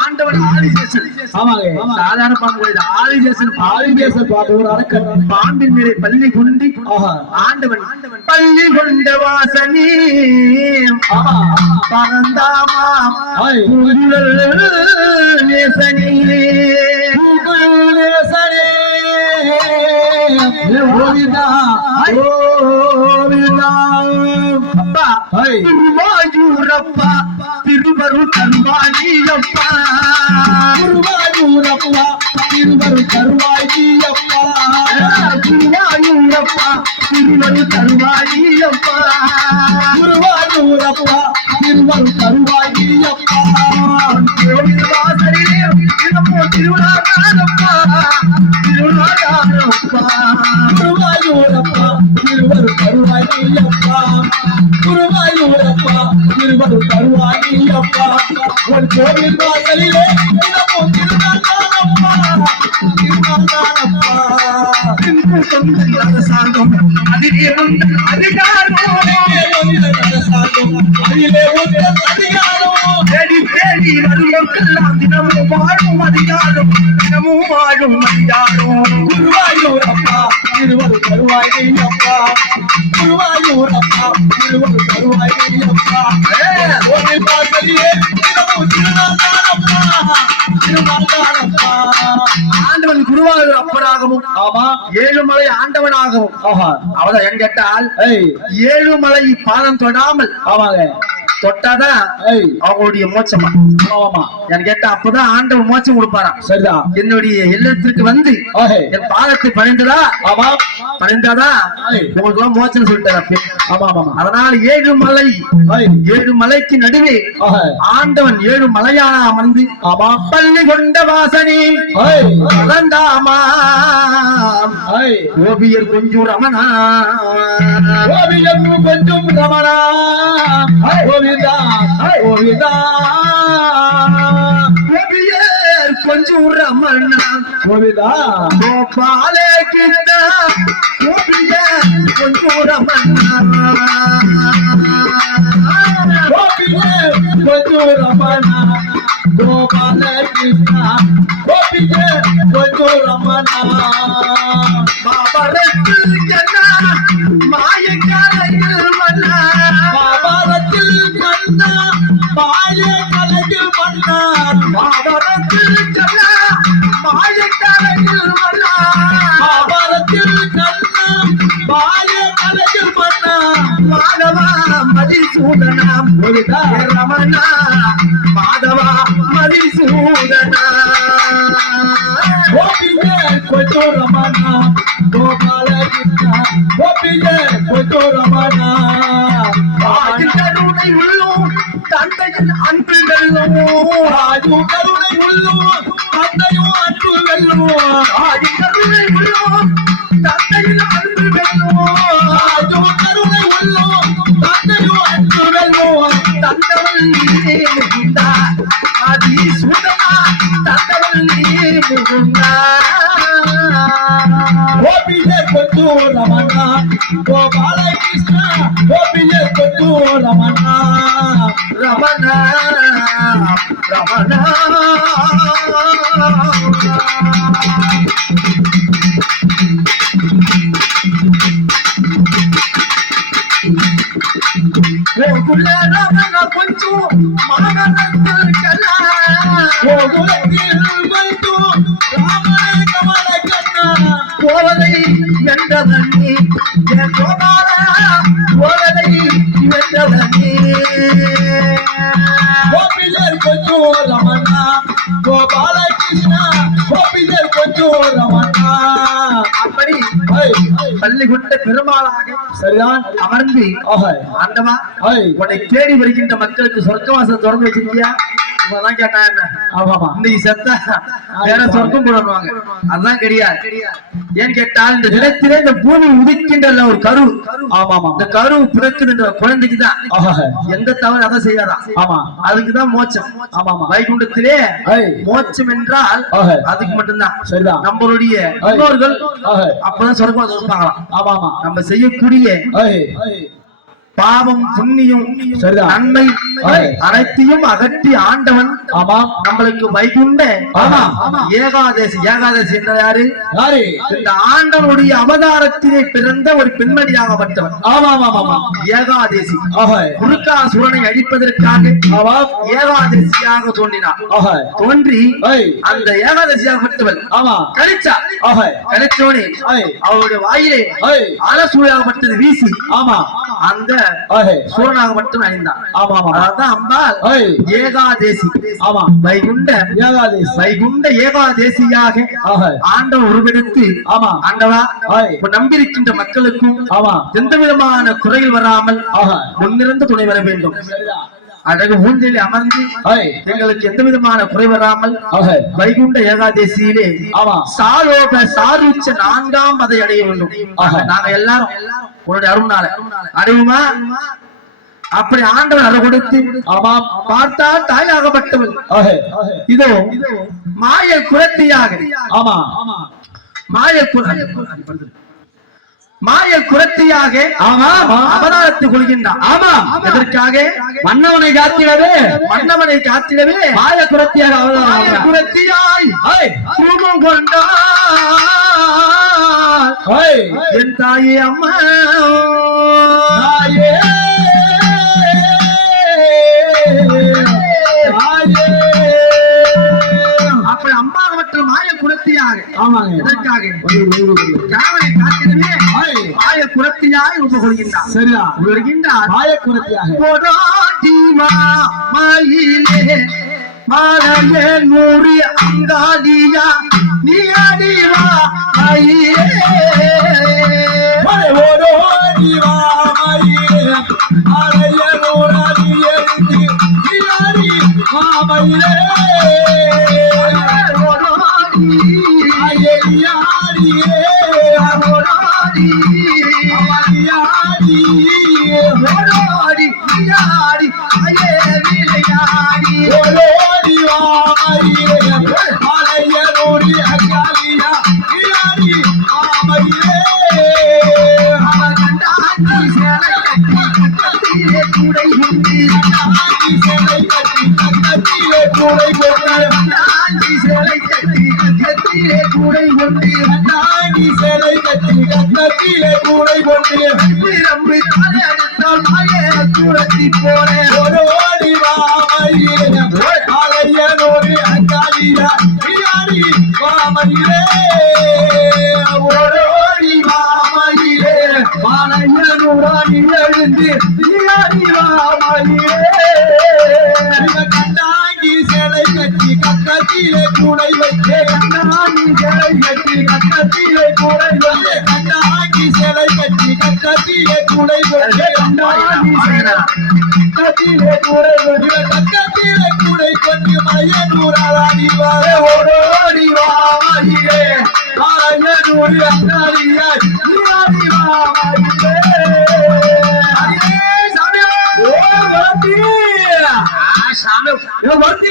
ஆண்டவன் ஆதிசேஷன். ஆமாங்க. சாதாரண பாம்பு ஆதிசேஷன். ஆதிசேஷன் பாம்பு ஒரு அரக்கன். பாம்பின் மேலே பள்ளி கொண்டு ஆண்டவன் பள்ளி கொண்ட வாசனே பரந்தாமா நேசனே நேசனே திருவாயூரப்பா திருவரு தருவாயியப்பா திருவாயூரப்பா திருவரு தருவாயியப்பா திருவாயூரப்பா திருவரு தருவாயியப்பா திருவாயூரப்பா திருவரு தருவாயியப்பா கோவில் வாசலிலே தினமோ திருவிழாப்பா திருவிழாப்பா திருவாயூரப்பா திருவரு தருவாயியப்பா திருவாயூரப்பா திருவரு தருவாயியப்பா ஒரு கோவில் வாசலிலே தினமோ திருநாளாப்பா திருநாளாப்பா இன்று சொந்த அரசாங்கம் அதிலே உண்டு அதிகாரம் அதிலே உண்டு அதிகாரம் தேடி தேடி வருவதெல்லாம் தினமும் வாழும் அதிகாரம் தினமும் வாழும் அதிகாரம் குருவாயூரப்பா திருவரு தருவாயியப்பா குருவாயூரப்பா திருவரு தருவாயியப்பா கோவில் வாசலிலே தினமும் திருநாளாப்பா திருநாளாப்பா ஆண்டவன் குருவாயூர் அப்பனாகவும் ஆமா ஏழுமலை ஆண்டவனாகவும் அவதான் என் கேட்டால் ஏழுமலை பாதம் தொடாமல் ஆமாங்க தொட்டாதான் அவங்களுடைய மோட்சமா என் கேட்டா அப்பதான் ஆண்டவன் மோட்சம் கொடுப்பாராம். சரிதான். என்னுடைய இல்லத்திற்கு வந்து என் பாதத்தை பணிந்ததா பணிந்தாதான் உங்களுக்கு மோட்சம் சொல்லிட்டாரு. அதனால ஏழு மலைக்கு நடுவே ஆண்டவன் ஏழு மலையான அமர்ந்து பள்ளி கொண்ட வாசனே வளர்ந்தாமா ஓவியர் கொஞ்சம் ரமணா ஓவியர் கொஞ்சம் ரமணா கொஞ்சம் ரமணா கோபாலே கிட்ட கொஞ்சம் ரமணா கொஞ்சம் ரமணா கோபால கிருஷ்ணா கொஞ்சம் ரமணா பாபரத்தில் கண்ணா மாயக்காலையில் மன்னா பாபரத்தில் கண்ணா மாயக்காலையில் மன்னா பாபரத்தில் கண்ணா மாயக்காலையில் மன்னா பாபரத்தில் கண்ணா மாயக்காலையில் மன்னா மாதவா மதிசூதனா ரமணா மாதவா மதிசூதனா கொஞ்சம் ரமணா கோபால கிருஷ்ணா கொஞ்சம் ரமணா கருணை உள்ளோம் தந்தையின் அன்பு வெல்லும் கருணை உள்ளோம் தந்தையும் அன்பு வெல்லும் கருணை உள்ளோம் தந்தையின் அன்பு வெல்லும் கருணை உள்ளோம் தந்தையும் அன்பு வெல்லும் தந்தவள் நீ முகுந்தா ஆதி சுதமா தந்தவள் நீ முகுந்தா கொஞ்சம் ரமணா கோபால கிருஷ்ணா கொஞ்சம் ரமணா ரமணா ரமணா ரமண கொஞ்சம் மகனத்தில் கலா கொஞ்சம் ராமனை கமல கண்ணா கோவலை வென்றவனே என் கோபால கோவலை வென்றவனே கொஞ்சம் ரமணா கோபால கிருஷ்ணா கொஞ்சம் ரமணா அப்படி பள்ளி கொண்ட பெருமாளாக சரிதான் அமர்ந்து ஆண்டவா உன்னை தேடி வருகின்ற மக்களுக்கு சொர்க்கவாசம் திறந்து வச்சிருக்கியா? இவதான் கேட்டா என்ன இன்னைக்கு செத்தா வேற சொர்க்கம் போடுவாங்க. அதுதான் கிடையாது. ஏன்னு கேட்டால் இந்த நிலத்திலே இந்த பூமி உதிக்கின்ற ஒரு கரு இந்த கரு பிறக்குதுன்ற குழந்தைக்குதான் எந்த தவறு அதை செய்யாதான். அதுக்குதான் மோட்சம். வைகுண்டத்திலே மோட்சம் என்றால் அதுக்கு மட்டும்தான். சரிதான். நம்மளுடைய முன்னோர்கள் அப்பதான் சொர்க்கம் இருப்பாங்களாம். நம்ம செய்யக்கூடிய பாவம் புண்ணியம் சரிதான். நன்மை அனைத்தையும் அகற்றி ஆண்டவன் நம்மளுக்கு வைகுண்ட ஏகாதசி என்ற யாரு இந்த ஆண்டவனுடைய அவதாரத்திலே பிறந்த ஒரு பெண்மணியாகப்பட்டவன் ஏகாதசி குருக்காசுரனை அழிப்பதற்காக ஏகாதசியாக தோன்றினார். தோன்றி அந்த ஏகாதசியாகப்பட்டவள் கழிச்சோனே அவருடைய வாயிலே ஆலசூயாகப்பட்டது வீசி அந்த சூரனாக மட்டும் அணிந்தான். அதான் அம்பாள் ஏகாதேசி வைகுண்ட ஏகாதேசியாக ஆண்டவன் உருவெடுத்து ஆண்டவா நம்பியிருக்கின்ற மக்களுக்கும் எந்த விதமான குறைகள் வராமல் முன்னிறந்த துணை வர வேண்டும். அழகு ஊஞ்சலில் அமர்ந்து எங்களுக்கு எந்த விதமான குறை வராமல் வைகுண்ட ஏகாதேசியிலே சாலோக சாருச்ச 4ஆம் அதை அடைய வேண்டும். நாங்க எல்லாரும் உன்னுடைய அருள்னால அடையுமா? அப்படி ஆண்டவன் அறை கொடுத்து பார்த்தா தாயாகப்பட்டவள் இதோ மாய குரத்தியாக மாய குரத்தியாக அவதாரத்தை கொள்கின்றான். எதற்காக? மன்னவனை காத்திடவே மாய குரத்தியாக குரத்தியாய் ரூபம் கொண்டாய் என் தாயே அம்மா அப்படி அம்மா மற்றும் மாய குரத்தியாக எதற்காக? கணவனை காத்திடவே மாய குரத்தியாக ரூப கொள்கின்றான். சரியா கொள்கின்றான் மாய குரத்தியாக மாலையே நூறு அங்காதியா நீ அடிவா